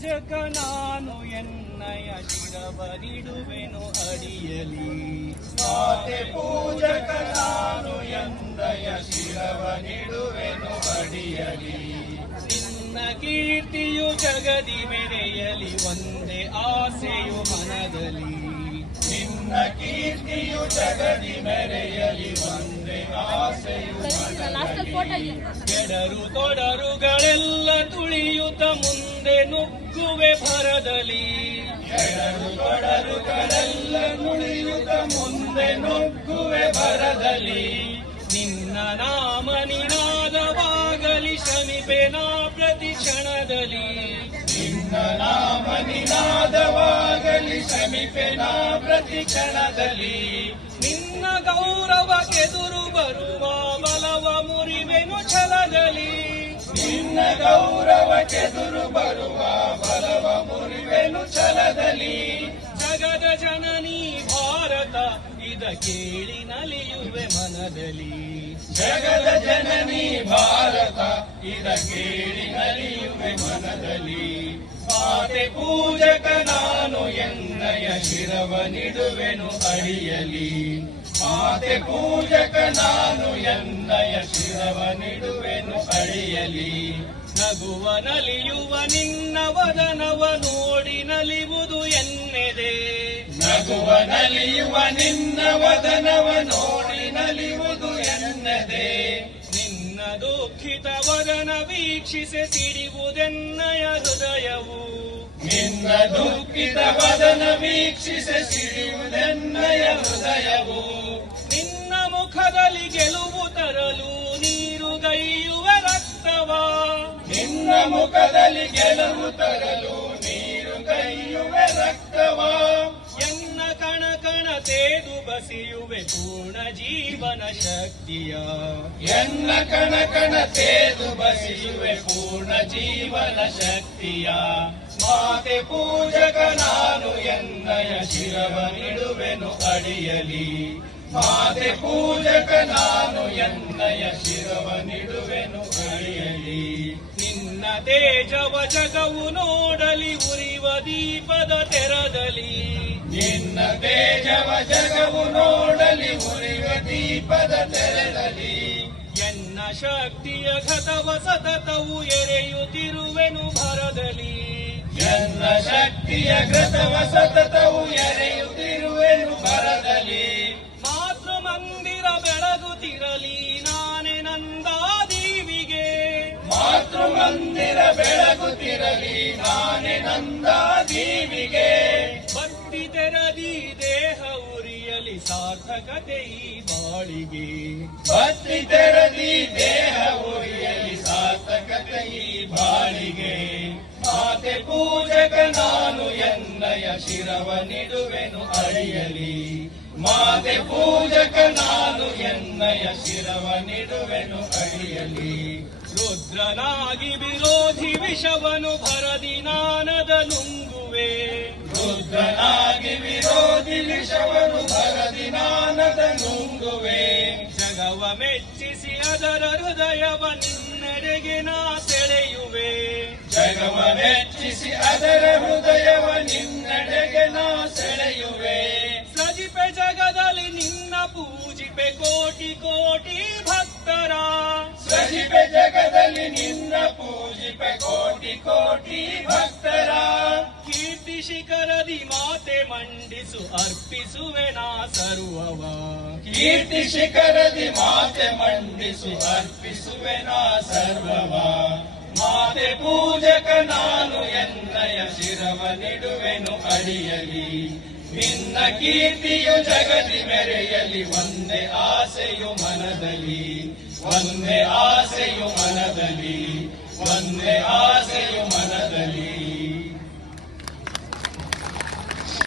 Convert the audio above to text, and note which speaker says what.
Speaker 1: ಪೂಜಕ ನಾನು ಎನ್ನಯ ಶಿರವನಿಡುವೆನು ಅಡಿಯಲಿ.
Speaker 2: ಸ್ವಾತೆ ಪೂಜಕ ನಾನು ಎಂದಯ ಶಿರವ ನಿಡುವೆನು ಅಡಿಯಲಿ.
Speaker 1: ನಿನ್ನ ಕೀರ್ತಿಯು ಜಗದಿ ಮೆರೆಯಲಿ ಒಂದೇ ಆಸೆಯು ಮನದಲ್ಲಿ.
Speaker 2: ನಿನ್ನ ಕೀರ್ತಿಯು ಜಗದಿ ಮೆರೆಯಲಿ ಒಂದೇ ಆಸೆಯು
Speaker 1: ಕೆಡರು ತೊಡರುಗಳೆಲ್ಲ ತುಳಿಯುತ್ತ ಮುಂದೆ ನುಗ್ಗುವೆ ಭರದಲ್ಲಿ.
Speaker 2: ಕೆಡರು ತೊಡರುಗಳೆಲ್ಲ ತುಳಿಯುತ್ತ ಮುಂದೆ ನುಗ್ಗುವೆ ಭರದಲ್ಲಿ.
Speaker 1: ನಿನ್ನ ನಾಮ ಶ್ರಮಿಪೆ ನಾ ಪ್ರತಿ ಕ್ಷಣದಲ್ಲಿ.
Speaker 2: ನಿನ್ನ ನಾಮ ನಿನಾದವಾಗಲಿ ಸಮೀಪೇನ ಪ್ರತಿ ಕ್ಷಣದಲ್ಲಿ.
Speaker 1: ನಿನ್ನ ಗೌರವಕ್ಕೆದುರು ಬರುವ ಬಲವ ಮುರಿವೆನು ಛಲದಲ್ಲಿ.
Speaker 2: ನಿನ್ನ ಗೌರವಕ್ಕೆದುರು
Speaker 1: ಕೇಳಿ ನಲಿಯುವೆ ಮನದಲ್ಲಿ.
Speaker 2: ಜಗದ ಜನನಿ ಭಾರತ ಇದ ಕೇಳಿ ನಲಿಯುವೆ ಮನದಲ್ಲಿ. ಮಾತೆ ಪೂಜಕ ನಾನು ಎನ್ನಯ ಶಿರವ ನಿಡುವೆನು ಅಡಿಯಲಿ. ಮಾತೆ ಪೂಜಕ ನಾನು ಎನ್ನಯ ಶಿರವ ನಿಡುವೆನು ಅಡಿಯಲಿ.
Speaker 1: ನಗುವ ನಲಿಯುವ ನಿನ್ನ ವದನವ ನೋಡಿ ನಲಿವುದು ಎನ್ನೆದೆ.
Speaker 2: ನಲಿಯುವ ನಿನ್ನ ವದನವ ನೋಡಿ ನಲಿಯುವುದು ಎನ್ನದೆ.
Speaker 1: ನಿನ್ನ ದುಃಖಿತ ವದನ ವೀಕ್ಷಿಸಿ ಸಿಡಿವುದೆನ್ನಯ ಹೃದಯವು.
Speaker 2: ನಿನ್ನ ದುಃಖಿತ ವದನ ವೀಕ್ಷಿಸಿ ಸಿಡಿಯುವುದೆನ್ನಯ ಹೃದಯವು.
Speaker 1: ನಿನ್ನ ಮುಖದಲ್ಲಿ ಗೆಲುವು ತರಲು ನೀರುಗೈಯುವ ರಕ್ತವ.
Speaker 2: ನಿನ್ನ ಮುಖದಲ್ಲಿ ಗೆಲುವು ತರಲು ನೀರು ಗೈಯುವ ರಕ್ತವ.
Speaker 1: ತೇದು ಬಸಿಯುವೆ ಪೂರ್ಣ ಜೀವನ ಶಕ್ತಿಯ.
Speaker 2: ಎನ್ನ ಕಣ ಕಣ ತೇದು ಬಸಿಯುವೆ ಪೂರ್ಣ ಜೀವನ ಶಕ್ತಿಯ. ಮಾತೆ ಪೂಜಕ ನಾನು ಎನ್ನಯ ಶಿರವ ನಿಡುವೆನು ಅಡಿಯಲಿ. ಮಾತೆ ಪೂಜಕ ನಾನು ಎನ್ನಯ ಶಿರವ ನಿಡುವೆನು ಅಡಿಯಲಿ.
Speaker 1: ನಿನ್ನ ತೇಜವ ಜಗವು ನೋಡಲಿ ಉರಿವ ದೀಪದ ತೆರದಲ್ಲಿ.
Speaker 2: ನಿನ್ನ ತೇಜವ ಜಗವು ನೋಡಲಿ ಉರಿವ ದೀಪದ ತೆರದಲ್ಲಿ.
Speaker 1: ಎನ್ನ ಶಕ್ತಿಯ ಘತವ ಸತತವು ಎರೆಯುತ್ತಿರುವೆನು ಭರದಲ್ಲಿ.
Speaker 2: ಎನ್ನ ಶಕ್ತಿಯ ಘತವ ಸತತವು ಎರೆಯುತ್ತಿರುವೆನು ಬರದಲ್ಲಿ
Speaker 1: ಮಂದಿರ ಬೆಳಗುತ್ತಿರಲಿ ನಾನೇ
Speaker 2: ನಂದ ದೇವಿಗೆ.
Speaker 1: ಭಕ್ತಿ ತೆರದಿ ದೇಹ ಉರಿಯಲಿ ಸಾರ್ಥಕತೆ ಈ ಬಾಳಿಗೆ.
Speaker 2: ಭಕ್ತಿ ತೆರದಿ ದೇಹ ಉರಿಯಲಿ ಸಾರ್ಥಕತೆ ಈ ಬಾಳಿಗೆ. ಮಾತೆ ಪೂಜಕ ನಾನು ಎನ್ನಯ ಶಿರವ ನಿಡುವೆನು ಅಡಿಯಲಿ ಮಾತೆ ಪೂಜಕ ನಾನು ಎನ್ನಯ ಶಿರವ ನಿಡುವೆನು ಅಡಿಯಲಿ
Speaker 1: ರುದ್ರನಾಗಿ ವಿರೋಧಿ ವಿಷವನು ಭರದಿ ನಾನದ ನುಂಗುವೆ.
Speaker 2: ರುದ್ರನಾಗಿ ವಿರೋಧಿ ವಿಷವನು ಭರದಿ ನಾನದ ನುಂಗುವೆ.
Speaker 1: ಜಗವ ಮೆಚ್ಚಿಸಿ ಅದರ ಹೃದಯವ ನಿನ್ನೆಡೆಗೆ ನಾ ಸೆಳೆಯುವೆ.
Speaker 2: ಜಗವ ಮೆಚ್ಚಿಸಿ ಅದರ ಹೃದಯವ ನಿನ್ನಡೆಗೆ
Speaker 1: ಪೂಜಿಪೆ ಕೋಟಿ ಕೋಟಿ ಭಕ್ತರ.
Speaker 2: ಸಹಿಪೆ ಜಗದಲ್ಲಿ ನಿನ್ನ ಪೂಜಿಪೆ ಕೋಟಿ ಕೋಟಿ ಭಕ್ತರ.
Speaker 1: ಕೀರ್ತಿ ಶಿಖರದಿ ಮಾತೆ ಮಂಡಿಸು ಅರ್ಪಿಸುವೆ ನಾ ಸರ್ವವ.
Speaker 2: ಕೀರ್ತಿ ಶಿಖರದಿ ಮಾತೆ ಮಂಡಿಸು ಅರ್ಪಿಸುವೆ ನಾ ಸರ್ವವ. ಮಾತೆ ಪೂಜಕ ನಾನು ಎನ್ನಯ ಶಿರವ ನಿಡುವೆನು ಅಡಿಯಲಿ. ನಿನ್ನ ಕೀರ್ತಿಯು ಜಗದಿ ಮೆರೆಯಲಿ ಒಂದೇ ಆಸೆಯು ಮನದಲ್ಲಿ ಒಂದೇ ಆಸೆಯು ಮನದಲ್ಲಿ ಒಂದೇ ಆಸೆಯು ಮನದಲ್ಲಿ.